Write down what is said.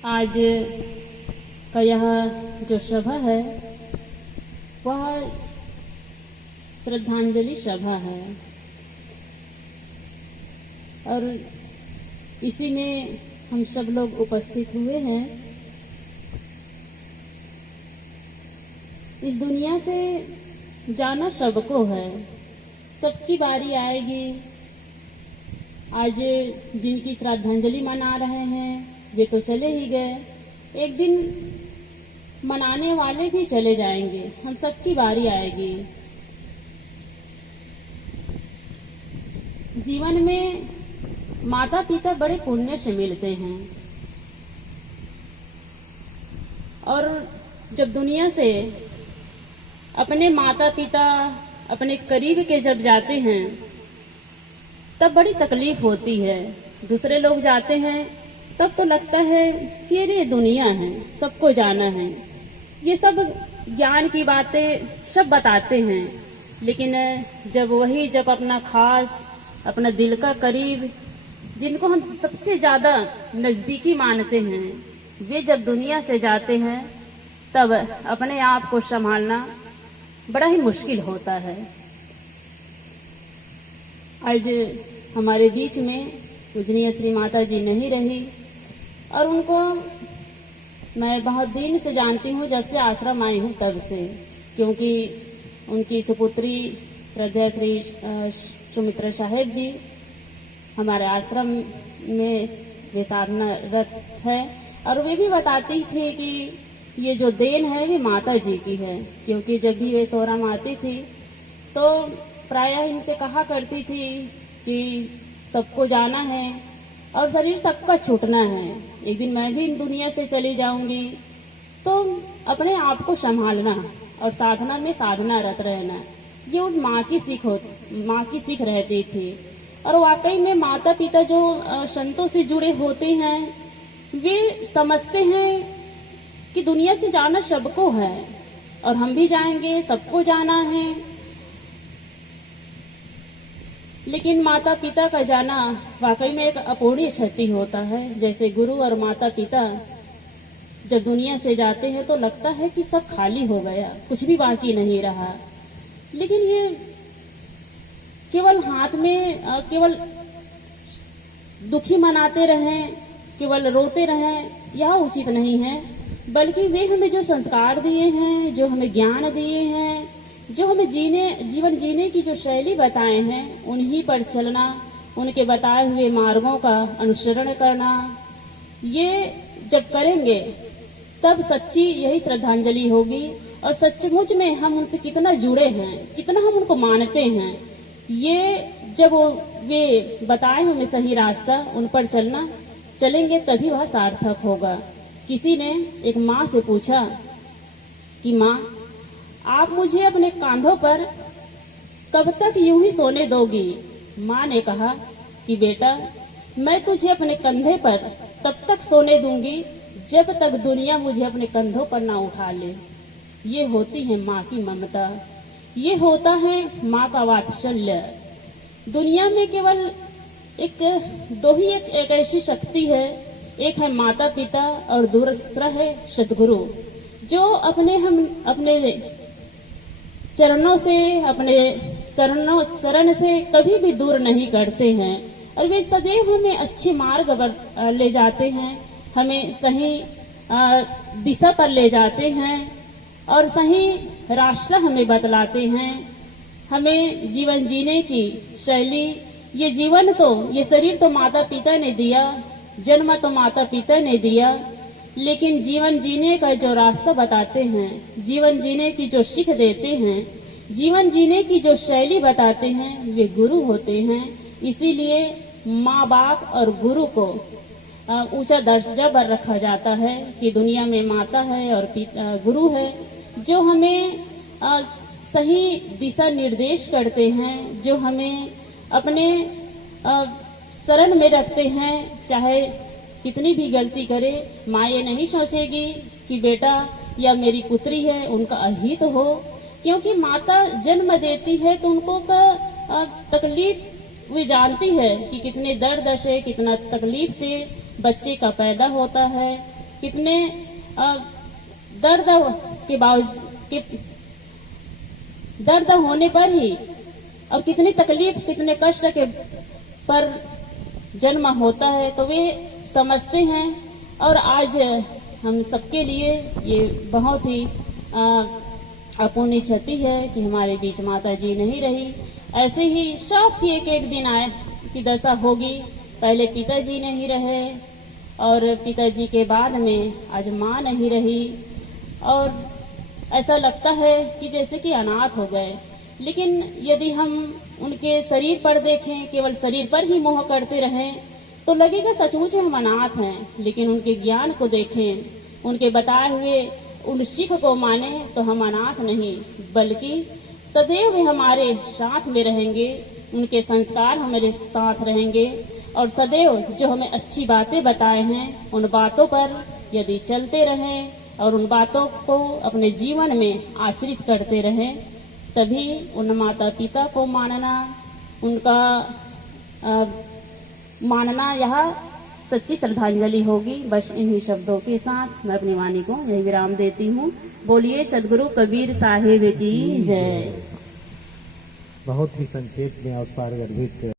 आज का यह जो सभा है वह श्रद्धांजलि सभा है और इसी में हम सब लोग उपस्थित हुए हैं। इस दुनिया से जाना सबको है, सबकी बारी आएगी। आज जिनकी श्रद्धांजलि मना रहे हैं वे तो चले ही गए, एक दिन मनाने वाले भी चले जाएंगे, हम सबकी बारी आएगी। जीवन में माता पिता बड़े पुण्य से मिलते हैं और जब दुनिया से अपने माता पिता अपने करीब के जब जाते हैं तब बड़ी तकलीफ होती है। दूसरे लोग जाते हैं तब तो लगता है कि ये दुनिया है, सबको जाना है, ये सब ज्ञान की बातें सब बताते हैं। लेकिन जब अपना खास अपना दिल का करीब जिनको हम सबसे ज्यादा नजदीकी मानते हैं वे जब दुनिया से जाते हैं तब अपने आप को संभालना बड़ा ही मुश्किल होता है। आज हमारे बीच में पूजनीय श्री माता जी नहीं रही और उनको मैं बहुत दिन से जानती हूँ, जब से आश्रम आई हूँ तब से, क्योंकि उनकी सुपुत्री श्रद्धा श्री सुमित्रा साहेब जी हमारे आश्रम में वे साधनारत है और वे भी बताती थी कि ये जो देन है वे माता जी की है। क्योंकि जब भी वे सोहराम आती थी तो प्रायः इनसे कहा करती थी कि सबको जाना है और शरीर सबका छूटना है, एक दिन मैं भी इन दुनिया से चली जाऊंगी, तो अपने आप को संभालना और साधना में साधनारत रहना, ये उन माँ की सीख रहती थी। और वाकई में माता पिता जो संतों से जुड़े होते हैं वे समझते हैं कि दुनिया से जाना सबको है और हम भी जाएंगे, सबको जाना है। लेकिन माता पिता का जाना वाकई में एक अपूर्णीय क्षति होता है। जैसे गुरु और माता पिता जब दुनिया से जाते हैं तो लगता है कि सब खाली हो गया, कुछ भी बाकी नहीं रहा। लेकिन ये केवल हाथ में केवल दुखी मनाते रहें, केवल रोते रहें, यह उचित नहीं है। बल्कि वे हमें जो संस्कार दिए हैं, जो हमें ज्ञान दिए हैं, जो हमें जीवन जीने की जो शैली बताए हैं, उन्हीं पर चलना, उनके बताए हुए मार्गों का अनुसरण करना, ये जब करेंगे तब सच्ची यही श्रद्धांजलि होगी। और सचमुच में हम उनसे कितना जुड़े हैं, कितना हम उनको मानते हैं, ये जब वे बताए हमें सही रास्ता, उन पर चलेंगे तभी वह सार्थक होगा। किसी ने एक माँ से पूछा कि माँ, आप मुझे अपने कांधों पर कब तक यूं ही सोने दोगी? माँ ने कहा कि बेटा, मैं तुझे अपने कंधे पर तब तक सोने दूंगी जब तक दुनिया मुझे अपने कंधों पर ना उठा ले। ये होती है माँ की ममता, ये होता है माँ का वात्सल्य। दुनिया में केवल एक ऐसी शक्ति है, एक है माता पिता और दूसरा है सदगुरु, जो अपने चरणों से, अपने शरण से कभी भी दूर नहीं करते हैं और वे सदैव हमें अच्छे मार्ग पर ले जाते हैं, हमें सही दिशा पर ले जाते हैं और सही रास्ता हमें बतलाते हैं। हमें जीवन जीने की शैली, ये शरीर तो माता पिता ने दिया, जन्म तो माता पिता ने दिया, लेकिन जीवन जीने का जो रास्ता बताते हैं, जीवन जीने की जो सीख देते हैं, जीवन जीने की जो शैली बताते हैं, वे गुरु होते हैं। इसीलिए माँ बाप और गुरु को ऊंचा दर्जा पर रखा जाता है कि दुनिया में माता है और गुरु है, जो हमें सही दिशा निर्देश करते हैं, जो हमें अपने शरण में रखते हैं। चाहे कितनी भी गलती करे, माँ ये नहीं सोचेगी कि बेटा या मेरी पुत्री है उनका अहित हो, क्योंकि माता जन्म देती है तो उनको का तकलीफ वे जानती है कि कितने दर्द से, कितना तकलीफ से बच्चे का पैदा होता है। कितने दर्द के बावजूद दर्द होने पर ही और कितनी तकलीफ कितने कष्ट के पर जन्म होता है तो वे समझते हैं। और आज हम सबके लिए ये बहुत ही अपूर्णीय क्षति है कि हमारे बीच माता जी नहीं रही। ऐसे ही सबकी एक एक दिन आए की दशा होगी। पहले पिताजी नहीं रहे और पिताजी के बाद में आज माँ नहीं रही और ऐसा लगता है कि जैसे कि अनाथ हो गए। लेकिन यदि हम उनके शरीर पर देखें, केवल शरीर पर ही मोह करते रहें तो लगेगा सचमुच में हम अनाथ हैं। लेकिन उनके ज्ञान को देखें, उनके बताए हुए उन सीख को माने तो हम अनाथ नहीं बल्कि सदैव वे हमारे साथ में रहेंगे। उनके संस्कार हमारे साथ रहेंगे और सदैव जो हमें अच्छी बातें बताए हैं उन बातों पर यदि चलते रहें और उन बातों को अपने जीवन में आश्रित करते रहें तभी उन माता पिता को मानना, उनका मानना यह सच्ची श्रद्धांजलि होगी। बस इन्हीं शब्दों के साथ मैं अपनी वाणी को यही विराम देती हूँ। बोलिए सदगुरु कबीर साहिब की जय। बहुत ही संक्षेप में और सारे अद्भुत